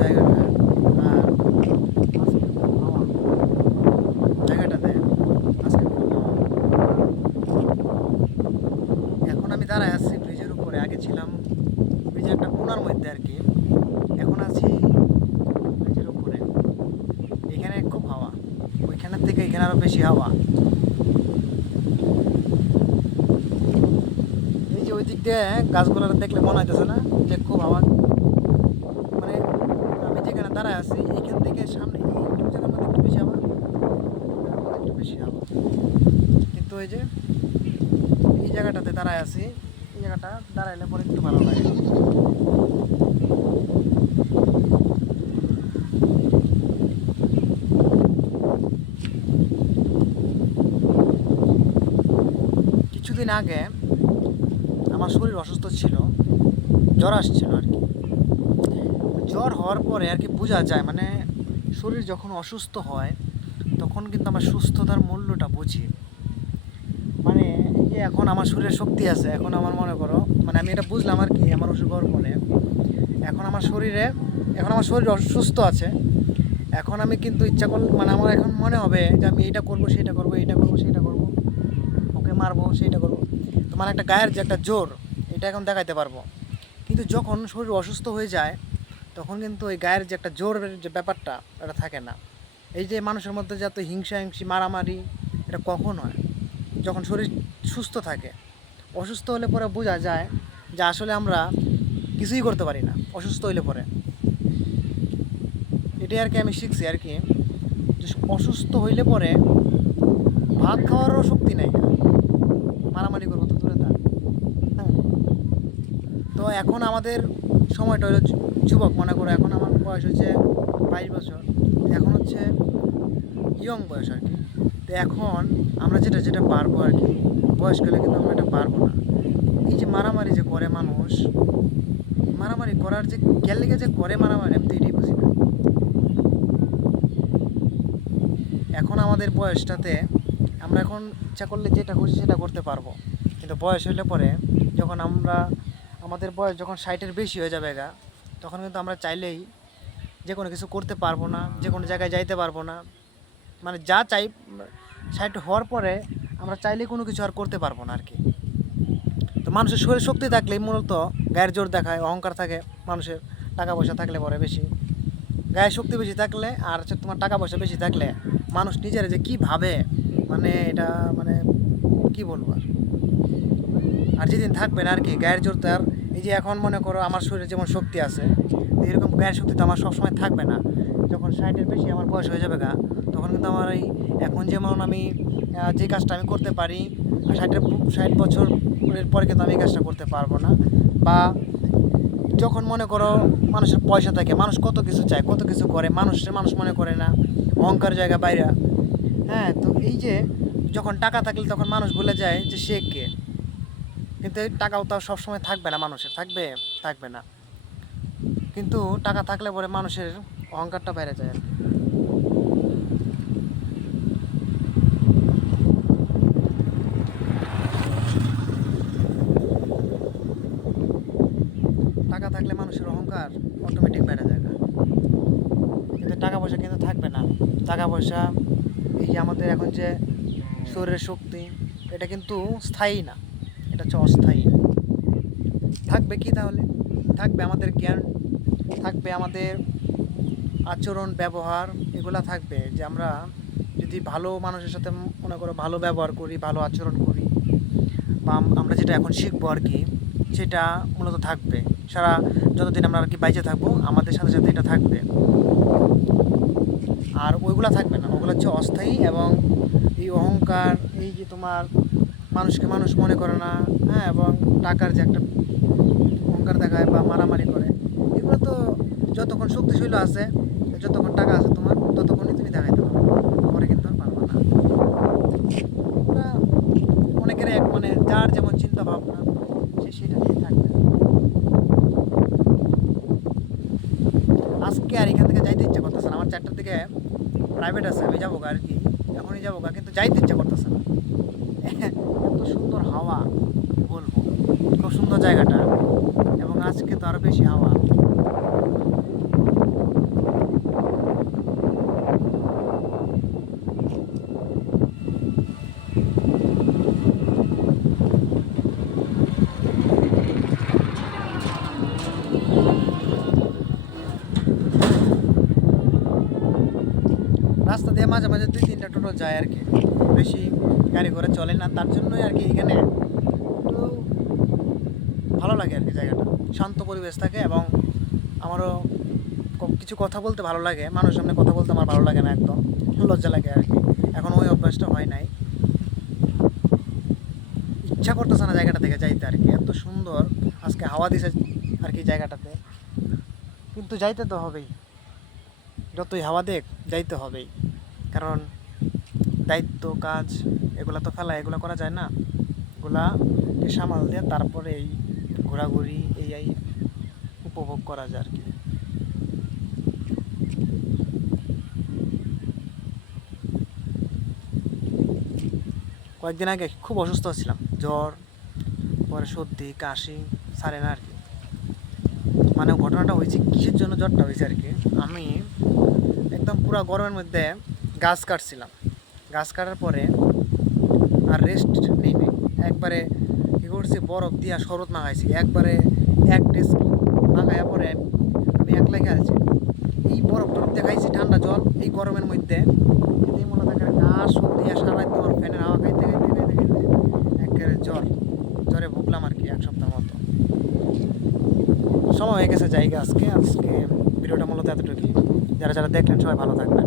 জায়গাটা আর জায়গাটাতে এখন আমি দাঁড়ায় আছি ব্রিজের উপরে, আগে ছিলাম ব্রিজের একটা কোনার মধ্যে আর কি। এখন আছি ব্রিজের উপরে। এখানে খুব হাওয়া। ওইখানের থেকে এখানে আরও বেশি হাওয়া। এই যে ওই দিক দিয়ে গাছগুলো দেখলে মনে হইতেছে না যে খুব হাওয়া। দাঁড়ায় আছি, এখান থেকে সামনে এইটুকু জায়গার মধ্যে একটু বেশি মধ্যে একটু বেশি হাওয়া কিন্তু ওই যে, এই জায়গাটাতে দাঁড়ায় আছি, এই জায়গাটা দাঁড়াইলে পরে একটু ভালো লাগে কিছুদিন আগে আমার শরীর অসুস্থ ছিল, জ্বর আসছিল আর কি। জ্বর হওয়ার পরে আর কি বোঝা যায় মানে শরীর যখন অসুস্থ হয়, তখন কিন্তু আমার সুস্থতার মূল্যটা বুঝি। মানে যে এখন আমার শরীরে শক্তি আছে, এখন আমার মনে করো মানে আমি এটা বুঝলাম আর কি আমার অসুখ হওয়ার পরে। এখন আমার শরীরে, এখন আমার শরীর অসুস্থ আছে। এখন আমি কিন্তু ইচ্ছা করলে মানে আমার এখন মনে হবে যে আমি এইটা করব সেটা করব, এইটা করব সেটা করব। ওকে মারবো, সেইটা করব। তো মানে একটা গায়ের যে একটা জোর, এটা এখন দেখাইতে পারব। কিন্তু যখন শরীর অসুস্থ হয়ে যায় তখন কিন্তু ওই গায়ের যে একটা জোরের যে ব্যাপারটা, এটা থাকে না। এই যে মানুষের মধ্যে যত হিংসা হিংসি মারামারি, এটা কখন হয়? যখন শরীর সুস্থ থাকে, অসুস্থ হলে পরে বোঝা যায় যে আসলে আমরা কিছুই করতে পারি না, অসুস্থ হইলে পরে। এটাই আর কি আমি শিখছি আর কি অসুস্থ হইলে পরে ভাত খাওয়ারও শক্তি নাই মারামারি করব তো দূরে থাক হ্যাঁ তো এখন আমাদের সময়টা হলো যুবক, মনে করো এখন আমার বয়স হচ্ছে বাইশ বছর। এখন হচ্ছে ইয়ং বয়স আর কি। তো এখন আমরা যেটা যেটা পারব আর কি বয়স গেলে কিন্তু আমরা এটা পারব না। এই যে মারামারি যে করে মানুষ, মারামারি করার যে গেলে যে করে মারামারি আমি তো এটাই বুঝি না। এখন আমাদের বয়সটাতে আমরা এখন ইচ্ছা করলে যেটা খুশি সেটা করতে পারব। কিন্তু বয়স হলে পরে যখন আমরা আমাদের বয়স যখন ষাটের বেশি হয়ে যাবে গা, তখন কিন্তু আমরা চাইলেই যে কোনো কিছু করতে পারব না, যে কোনো জায়গায় যাইতে পারব না। মানে যা চাই, ষাট হওয়ার পরে আমরা চাইলেই কোনো কিছু আর করতে পারব না আর কি তো মানুষের শরীর শক্তি থাকলেই মূলত গায়ের জোর দেখায়, অহংকার থাকে মানুষের টাকা পয়সা থাকলে পরে বেশি। গায়ে শক্তি বেশি থাকলে আর হচ্ছে তোমার টাকা পয়সা বেশি থাকলে মানুষ নিজের যে কী ভাবে মানে এটা মানে কি বলব আর? আর যেদিন থাকবে না আর কি গায়ের জোর তার এই যে এখন মনে করো আমার শরীরে যেমন শক্তি আছে, এরকম গায়ের শক্তি তো আমার সবসময় থাকবে না। যখন ষাটের বেশি আমার বয়স হয়ে যাবে গা, তখন কিন্তু আমার এই এখন যেমন আমি যে কাজটা আমি করতে পারি, ষাটের ষাট বছরের পরে কিন্তু আমি এই কাজটা করতে পারব না। বা যখন মনে করো মানুষের পয়সা থাকে, মানুষ কত কিছু চায়, কত কিছু করে, মানুষের মানুষ মনে করে না, অহংকার জায়গা বাইরে। হ্যাঁ তো এই যে যখন টাকা থাকলে তখন মানুষ বলে যায় যে সে কে? কিন্তু এই টাকাও তো সবসময় থাকবে না, মানুষের থাকবে থাকবে না। কিন্তু টাকা থাকলে পরে মানুষের অহংকারটা বেড়ে যায় আর টাকা থাকলে মানুষের অহংকার অটোমেটিক বেড়ে যায়। কিন্তু টাকা পয়সা কিন্তু থাকবে না। টাকা পয়সা, এই যে আমাদের এখন যে শরীরের শক্তি, এটা কিন্তু স্থায়ী না। এটা হচ্ছে অস্থায়ী। থাকবে কি তাহলে? থাকবে আমাদের জ্ঞান, থাকবে আমাদের আচরণ, ব্যবহার, এগুলা থাকবে যে আমরা যদি ভালো মানুষের সাথে মনে করো ভালো ব্যবহার করি, ভালো আচরণ করি, বা আমরা যেটা এখন শিখব আর কি, সেটা মূলত থাকবে। সারা যতদিন আমরা আর কি বাইচে থাকব, আমাদের সাথে সাথে এটা থাকবে। আর ওইগুলা থাকবে না। ওগুলো হচ্ছে অস্থায়ী এবং এই অহংকার, এই যে তোমার মানুষকে মানুষ মনে করে না হ্যাঁ এবং টাকার যে একটা অহংকার দেখায় বা মারামারি করে, এগুলো তো যতক্ষণ শক্তিশীল আছে, যতক্ষণ টাকা আছে তোমার, ততক্ষণই তুমি দেখাইতে পারবে। পরে কিন্তু আর পারবে না। অনেকের এক মানে যার যেমন চিন্তা ভাবনা, সে সেটা নিয়ে থাকবে। আজকে আর এখান থেকে যাইতে ইচ্ছা করতেছে না। আমার চারটার দিকে প্রাইভেট আছে, আমি যাব আর কি। এখনই যাব কিন্তু যাইতে ইচ্ছা করতেছে না। এত সুন্দর হাওয়া বলব? খুব সুন্দর জায়গাটা। এবং আজকে তো আরও বেশি হাওয়া। রাস্তা দিয়ে মাঝে মাঝে দুই তিনটা টোটো যায় আর কি। বেশি গাড়ি করে চলে না, তার জন্যই আর কি এখানে। একটু ভালো লাগে আর কি জায়গাটা। শান্ত পরিবেশ থাকে এবং আমারও কিছু কথা বলতে ভালো লাগে। মানুষের সামনে কথা বলতে আমার ভালো লাগে না একদম। লজ্জা লাগে আর কি। এখন ওই অভ্যাসটা হয় নাই। ইচ্ছা করতেছে না জায়গাটা থেকে যাইতে আর কি। এত সুন্দর। আজকে হাওয়া দিছে আর কি জায়গাটাতে। কিন্তু যাইতে তো হবেই। যতই হাওয়া দেখ যাইতে হবেই। কারণ দায়িত্ব, কাজ, এগুলা তো ফেলা এগুলো করা যায় না। এগুলাকে সামাল দিয়ে তারপরে এই ঘোরাঘুরি এই এই উপভোগ করা যায় আর কি। কয়েকদিন আগে খুব অসুস্থ ছিলাম জ্বর, পরে সর্দি, কাশি সারে না আর কি। মানে ঘটনাটা হয়েছে, কিসের জন্য জ্বরটা হয়েছে আর কি? আমি একদম পুরো গরমের মধ্যে গাছ কাটছিলাম। গাছ কাটার পরে আর রেস্ট নেই একবারে কী করছি, বরফ দিয়া শরৎ মাখাইছি একবারে এক ডেস্ক মাখাইয়া পরে আমি একলাই খাইছি এই বরফ টরফ দিয়ে খাইছি ঠান্ডা জল, এই গরমের মধ্যে। এই মনে থাকে ঘাস সর্দি আর সারা তোমার ফ্যানের হাওয়া খাইতে খাইতে খাইতে খাইতে একেবারে জ্বর জ্বরে ভুগলাম আর কি এক সপ্তাহ মতো সময় হয়ে গেছে জায়গা আজকে? আজকে ভিডিওটা মূলত এতটুকুই। যারা যারা দেখলেন সবাই ভালো থাকবেন।